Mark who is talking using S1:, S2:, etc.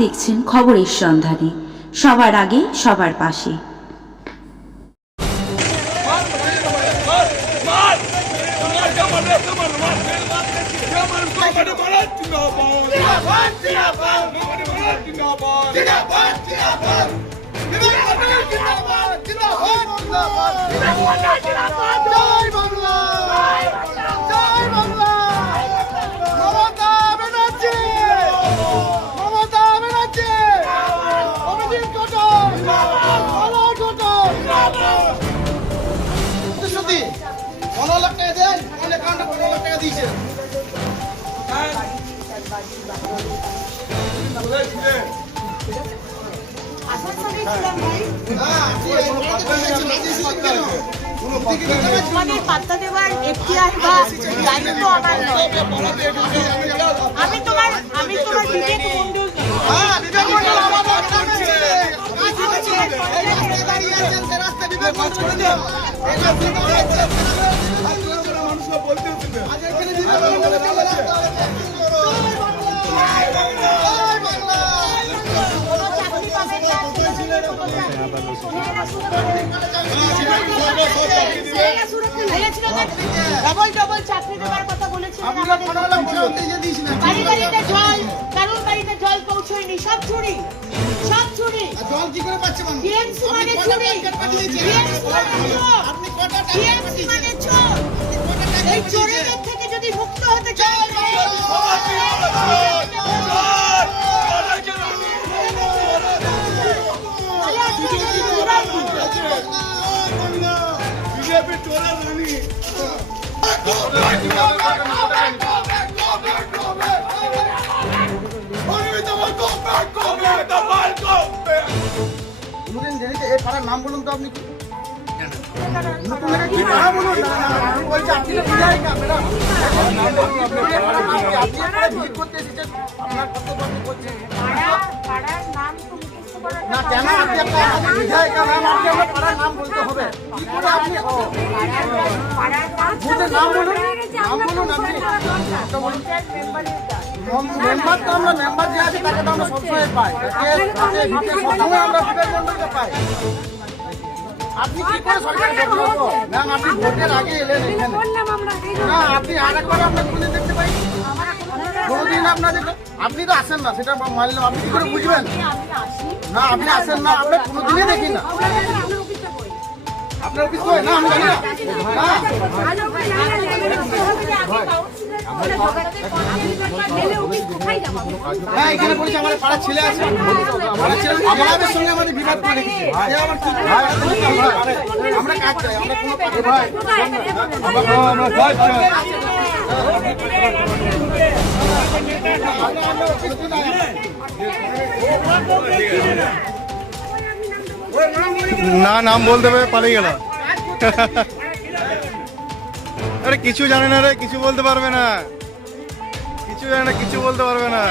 S1: দেখছেন খবরের সন্ধানে সবার আগে সবার পাশে
S2: পনেরো পনেরো দিয়েছে
S3: তোমাদের পাত্তা দেওয়ার এখতিয়ার বা দায়িত্ব আমার আমি তোমার আমি তোমার বিবেক মন্ডল
S2: হ্যাঁ বিবেক মন্ডল
S3: ডবল চাকরি দেওয়ার কথা বলেছিলেন
S2: টাকা
S3: বাড়ি বাড়িতে জল কারোর বাড়িতে জল পৌঁছয়নি সব চুরি। সব চুরি
S2: জল কি করে পাচ্ছে
S3: মানে চুরি।
S2: আপনি কটা ট্যাঙ্কার পাড়ার নাম বলুন তো আপনি কি? বলুন। না, না, কেন আপনি একটা আমাদের নাম আপনি আমার পাড়ার নাম বলতে হবে। কি করে আপনি ও, নাম বলুন, নাম বলুন আপনি। তো মেম্বার তো আমরা মেম্বার যে আছে তাকে তো আমরা সবসময় পাই। আমরা মন্ডলকে আপনি কি করে সরকারি ম্যাম আপনি ভোটের আগে এলেন এখানে। না আপনি আর একবার আপনার কোনদিন দেখতে পাই? কোনোদিন আপনাদের আপনি তো আসেন না সেটা মানলাম আপনি কি করে বুঝবেন? না, আপনি আসেন না, আমরা কোনোদিনই দেখি না। আপনার অফিস কই না, আমি হ্যাঁ এখানে বলেছি আমার পাড়া ছেলে আছে। ছেলে আমাদের কি আমরা
S4: না, নাম বলতে হবে পালিয়ে গেল আরে, কিছু জানে না রে, কিছু বলতে পারবে না। কিছু জানে না, কিছু বলতে পারবে না।